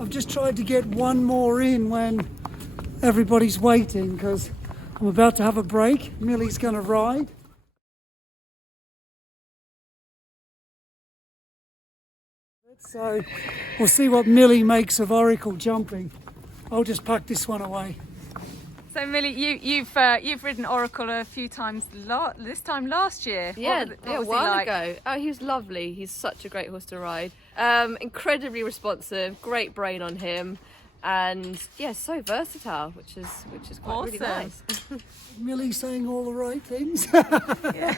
I've just tried to get one more in when everybody's waiting, because I'm about to have a break. Millie's going to ride. So we'll see what Millie makes of Oracle jumping. I'll just pack this one away. So Millie, you've ridden Oracle a few times. This time last year. Yeah, what a while ago. Oh, he was lovely. He's such a great horse to ride. Incredibly responsive. Great brain on him, and yeah, so versatile, which is quite awesome. really nice. Millie saying all the right things. Yeah,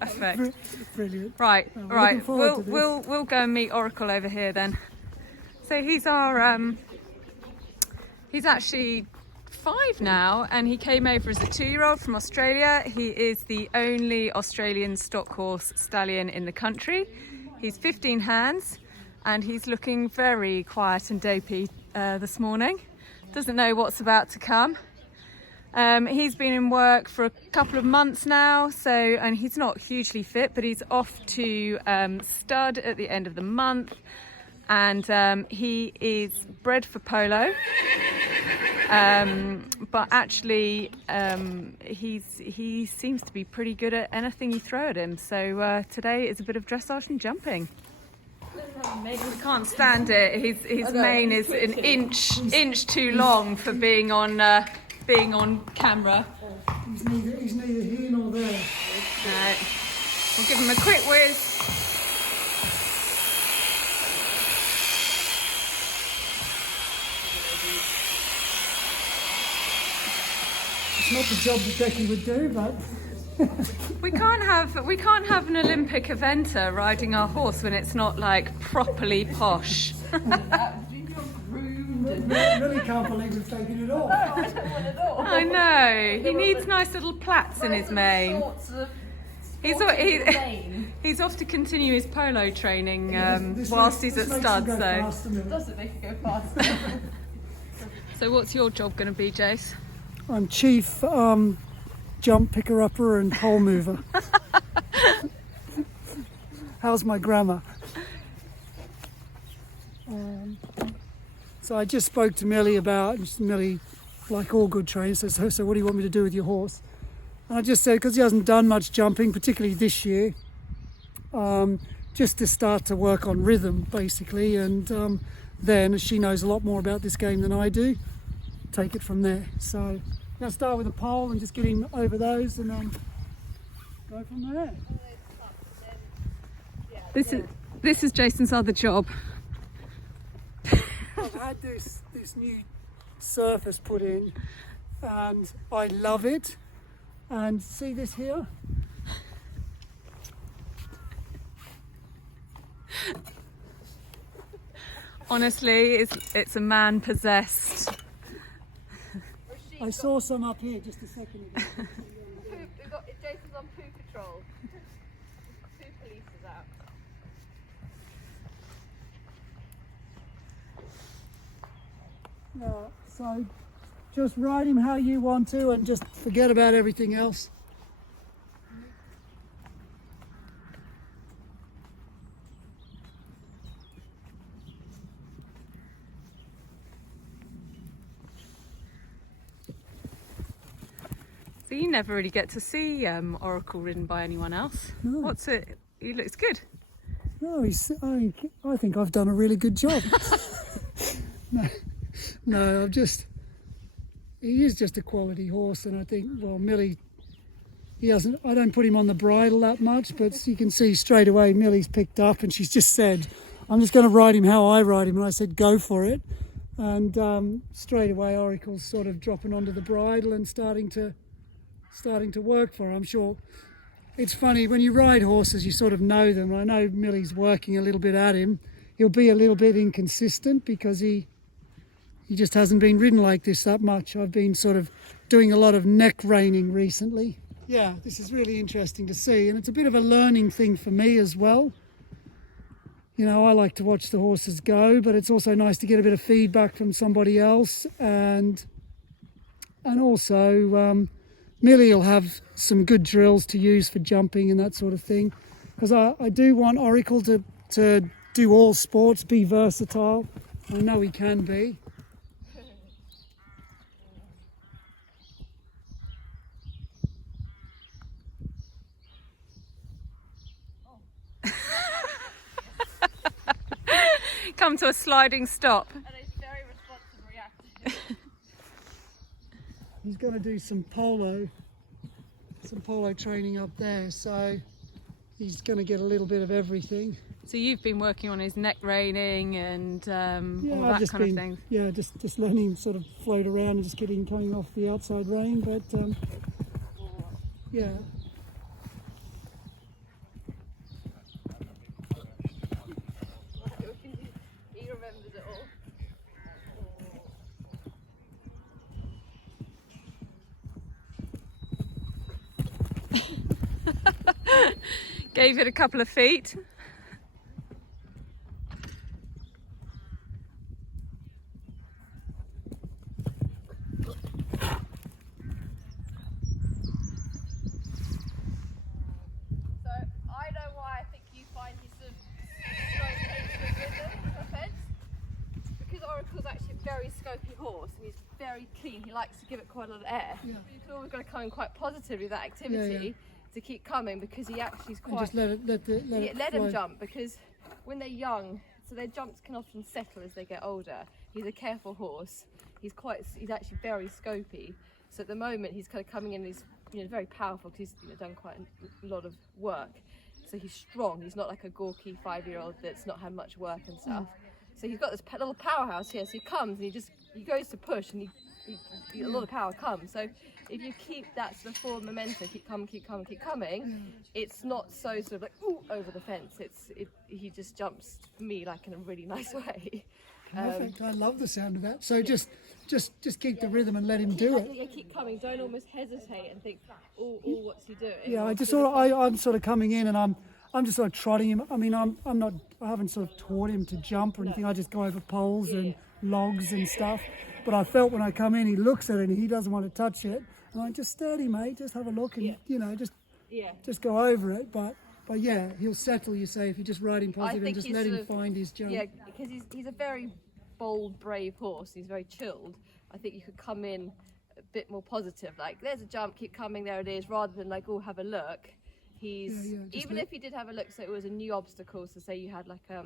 perfect. Brilliant. Right, We're right. looking forward to this. We'll go and meet Oracle over here then. So he's our he's actually 5 now, and he came over as a 2-year-old from Australia. He is the only Australian stock horse stallion in the country. He's 15 hands, and he's looking very quiet and dopey this morning. Doesn't know what's about to come. He's been in work for a couple of months now, and he's not hugely fit, but he's off to stud at the end of the month, and he is bred for polo. But actually, he seems to be pretty good at anything you throw at him. So today is a bit of dressage and jumping. We can't stand it. His mane is an inch too long for being on camera. He's neither here nor there. No. We'll give him a quick whiz. It's not the job that Becky would do, but We can't have an Olympic eventer riding our horse when it's not like properly posh. Millie can't believe we've taken it all. I know. He needs nice little plaits in his mane. He's off to continue his polo training whilst he's at stud. Doesn't make it go faster. So what's your job going to be, Jace? I'm chief jump picker-upper and pole mover. How's my grammar? So I just spoke to Millie Millie, like all good trainers, says, so what do you want me to do with your horse? And I just said, because he hasn't done much jumping, particularly this year, just to start to work on rhythm, basically, and then, as she knows a lot more about this game than I do, take it from there. So I'm going to start with a pole and just get him over those and then go from there. This is Jason's other job. I've had this new surface put in and I love it. And see this here? Honestly, it's a man possessed. I saw some up here just a second ago. Jason's on poo patrol. Poo police is out. Yeah, so just ride him how you want to and just forget about everything else. So you never really get to see Oracle ridden by anyone else. No. What's it? He looks good. No, I think I've done a really good job. No, he is just a quality horse, and I think, well, Millie, I don't put him on the bridle that much, but you can see straight away Millie's picked up and she's just said, I'm just going to ride him how I ride him, and I said, go for it. And straight away Oracle's sort of dropping onto the bridle and starting to work for her. I'm sure it's funny, when you ride horses, you sort of know them. I know Millie's working a little bit at him. He'll be a little bit inconsistent because he just hasn't been ridden like this that much. I've been sort of doing a lot of neck reining recently. Yeah, this is really interesting to see, and it's a bit of a learning thing for me as well. You know, I like to watch the horses go, but it's also nice to get a bit of feedback from somebody else, and also Millie will have some good drills to use for jumping and that sort of thing, because I do want Oracle to do all sports, be versatile. I know he can be. Come to a sliding stop. And he's very responsive and reactive. He's going to do some polo training up there, so he's going to get a little bit of everything. So you've been working on his neck reining and all I've that kind of thing. Yeah, just letting him sort of float around and just getting coming off the outside rein, but yeah. He remembers it all. Gave it a couple of feet. Very scopy horse, and he's very clean. He likes to give it quite a lot of air. Yeah. You've always got to come in quite positively with that activity to keep coming, because he actually is And quite. just let him flow. jump, because when they're young, so their jumps can often settle as they get older. He's a careful horse. He's actually very scopy. So at the moment he's kind of coming in. He's very powerful because he's done quite a lot of work. So he's strong. He's not like a gawky 5-year-old that's not had much work and stuff. So he's got this little powerhouse here. So he comes and he goes to push, and a lot of power comes. So if you keep that sort of forward momentum, keep coming, it's not so sort of like ooh, over the fence. He just jumps for me like in a really nice way. Perfect. I love the sound of that. So just keep the rhythm and let him do it. Yeah, keep coming. Don't almost hesitate and think, oh, what's he doing? Yeah, I'm sort of coming in and I'm just sort of trotting him. I mean, I haven't sort of taught him to jump or anything. I just go over poles and logs and stuff. But I felt when I come in, he looks at it and he doesn't want to touch it. And I just steady, mate. Just have a look and just go over it. But yeah, he'll settle. You say if you just ride him positive and just let him find his jump. Yeah, because he's a very bold, brave horse. He's very chilled. I think you could come in a bit more positive. Like, there's a jump, keep coming, there it is, rather than like, oh, have a look. Even if he did have a look, so it was a new obstacle, so say you had like a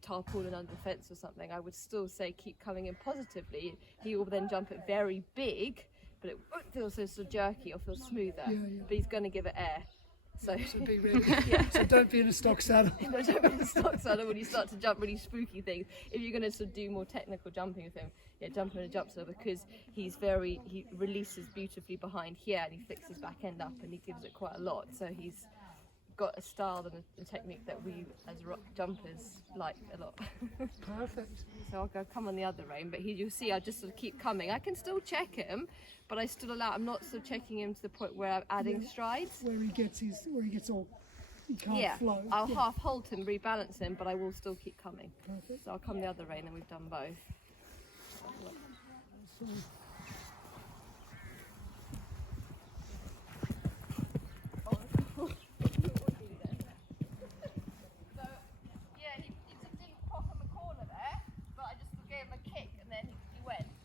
tarpaulin under the fence or something, I would still say keep coming in positively. He will then jump it very big, but it won't feel so sort of jerky or feel smoother. But he's going to give it air. So be ready. So don't be in a stock saddle. No, don't be in a stock saddle when you start to jump really spooky things. If you're going to sort of do more technical jumping with him, jump in a jump saddle, because he releases beautifully behind here, and he flicks his back end up and he gives it quite a lot. So he's got a style and a technique that we as rock jumpers like a lot. Perfect. So I'll come on the other rein, but you'll see I just sort of keep coming. I can still check him, but I still I'm not sort of checking him to the point where I'm adding strides. Where he gets all, he can't flow. I'll half halt him, rebalance him, but I will still keep coming. Perfect. So I'll come the other rein, and we've done both.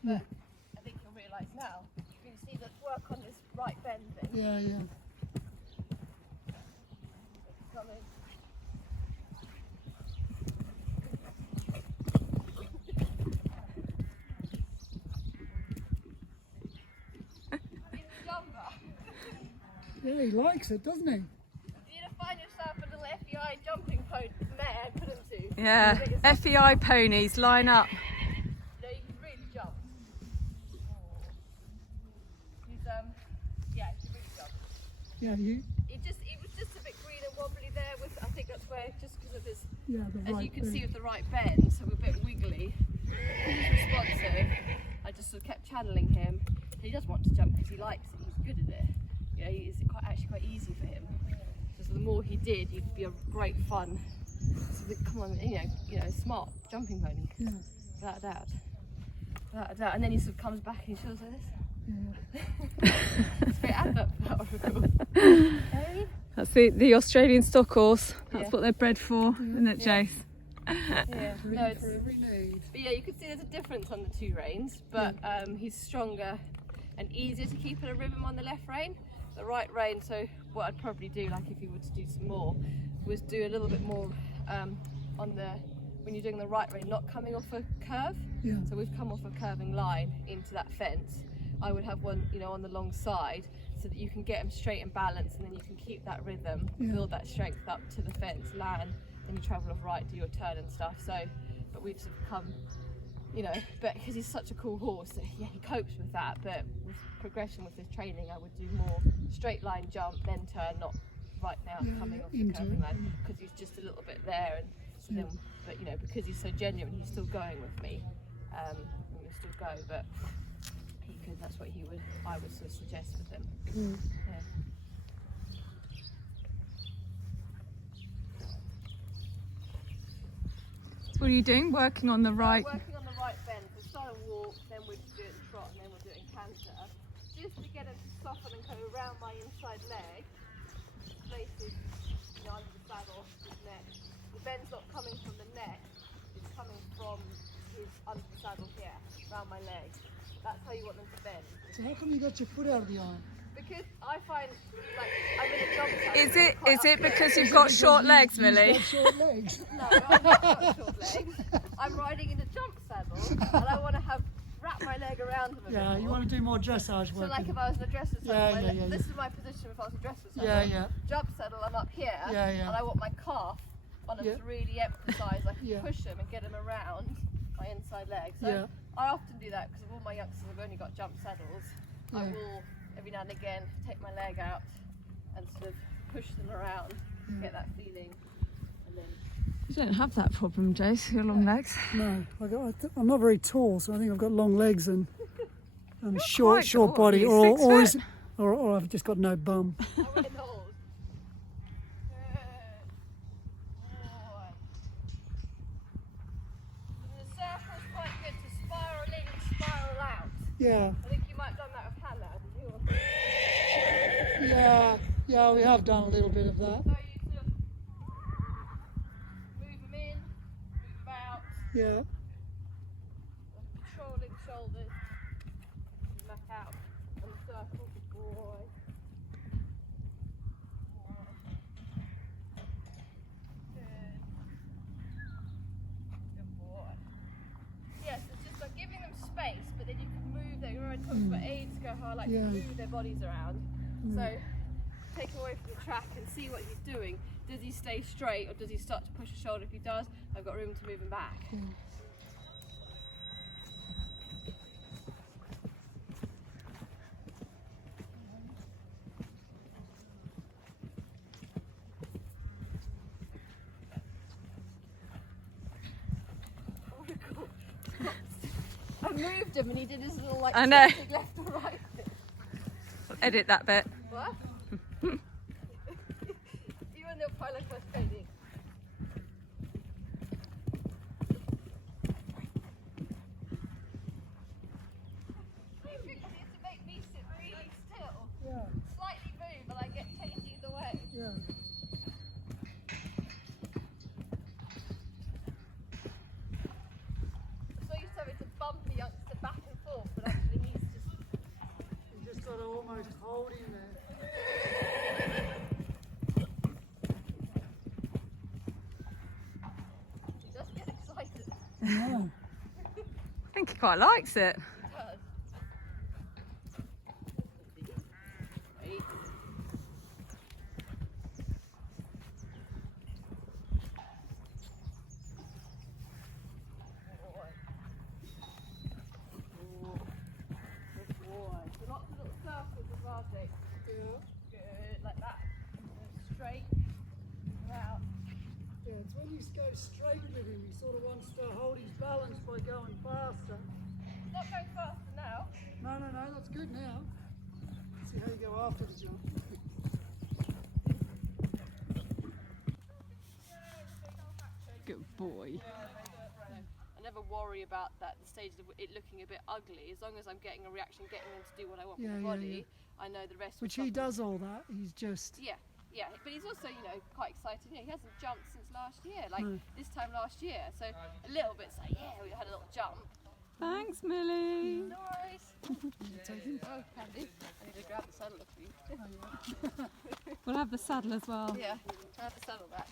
But I think you'll realise now. You can see the work on this right bend thing. Yeah. It's coming. He's a jumper. Yeah, he likes it, doesn't he? You need to find yourself a little FEI jumping mare, put him to. Yeah, FEI ponies, line up. Yeah, It was just a bit green and wobbly there. I think that's where, just because of his, as you can see with the right bend, so we're a bit wiggly. He's responsive. I just sort of kept channeling him. He does want to jump because he likes it. He's good at it. It's actually quite easy for him. So the more he did, he'd be a great fun. So come on, smart jumping pony. Yeah. Without a doubt. And then he sort of comes back and he shows like this. Yeah. It's a great advert for Oracle. That's the Australian stock horse. That's what they're bred for, isn't it, Jace? Yeah, Three no, for every need. but yeah, you can see there's a difference on the two reins, but he's stronger and easier to keep in a rhythm on the left rein. The right rein, so what I'd probably do, like if you were to do some more, was do a little bit more on the, when you're doing the right rein, not coming off a curve. Yeah. So we've come off a curving line into that fence. I would have one, you know, on the long side, so that you can get them straight and balanced, and then you can keep that rhythm, build that strength up to the fence, land, then you travel off right, do your turn and stuff. So, but we've sort of come, you know, but because he's such a cool horse, yeah, he copes with that. But with progression with his training, I would do more straight line jump, then turn, not right now coming off the curving line, because he's just a little bit there. And so then, but you know, because he's so genuine, he's still going with me, and we'll still go. But he could, that's what I would sort of suggest with him. Yeah. What are you doing? Working on the right. Working on the right bend. So start a walk, then we'll do it in trot, and then we'll do it in canter. Just to get him to soften and go around my inside leg. Places, you know, under the saddle, his neck. The bend's not coming from the neck, it's coming from his under the saddle here, around my leg. That's how you want them to bend. So how come you got your foot out of the iron? Because I find, like, I'm in a jump saddle. Is it because you've got short legs, Millie? You've got short legs. No, I've not got short legs. I'm riding in a jump saddle, and I want to wrap my leg around him a bit Yeah, more. you want to do more dressage So work. like if I was in a dresser saddle, Yeah. this is my position if I was in a dresser saddle. Oh, Jump saddle, I'm up here, Yeah. and I want my calf on him to really emphasise, I can Yeah. push him and get him around my inside leg. So I often do that because of all my youngsters have only got jump saddles. I will, every now and again, take my leg out and sort of push them around, get that feeling, and then... You don't have that problem, Jace, your long legs. No, I'm not very tall, so I think I've got long legs and short body, You're 6 foot. or I've just got no bum. I'm in the holes. Good boy. And the circle's quite good to spiral in and spiral out. Yeah, I think you might have done that with Hannah, did you? yeah, we have done a little bit of that. So you sort of move them in, move them out, Yeah, controlling shoulders, and back out on the circle. Good boy. Good. Good boy. Yes, it's just like giving them space, but then you can move them. Remember I talked about ages ago how I like to move their bodies around. So take him away from the track and see what he's doing. Does he stay straight or does he start to push a shoulder? If he does, I've got room to move him back. I moved him and he did his little like I know. left or right thing. Edit that bit. What? You and the pilot first training. You fix it to make me sit really still. yeah, Slightly move and I get changed either way. yeah. So used to having to bump the youngster back and forth, but actually he's just... You just got to almost hold him there. He does get excited. Yeah. I think he quite likes it. He does. Right. Good boy. So lots of little circles as well, Jake. Good, like that. And straight, out. Yeah, it's when you go straight with him, he sort of wants to hold his balance by going faster. It's not going faster now. No, that's good now. See how you go after the jump. Good boy. I never worry about that, the stage of it looking a bit ugly. As long as I'm getting a reaction, getting them to do what I want with the body, I know the rest Which will he suffer. does all that. He's just Yeah, Yeah, but he's also, you know, quite excited. You know, he hasn't jumped since last year, like this time last year. So a little bit, like, yeah, we had a little jump. Thanks, Millie. No worries. Oh, Candy, I need to grab the saddle off you. We'll have the saddle as well. Yeah, I have the saddle back.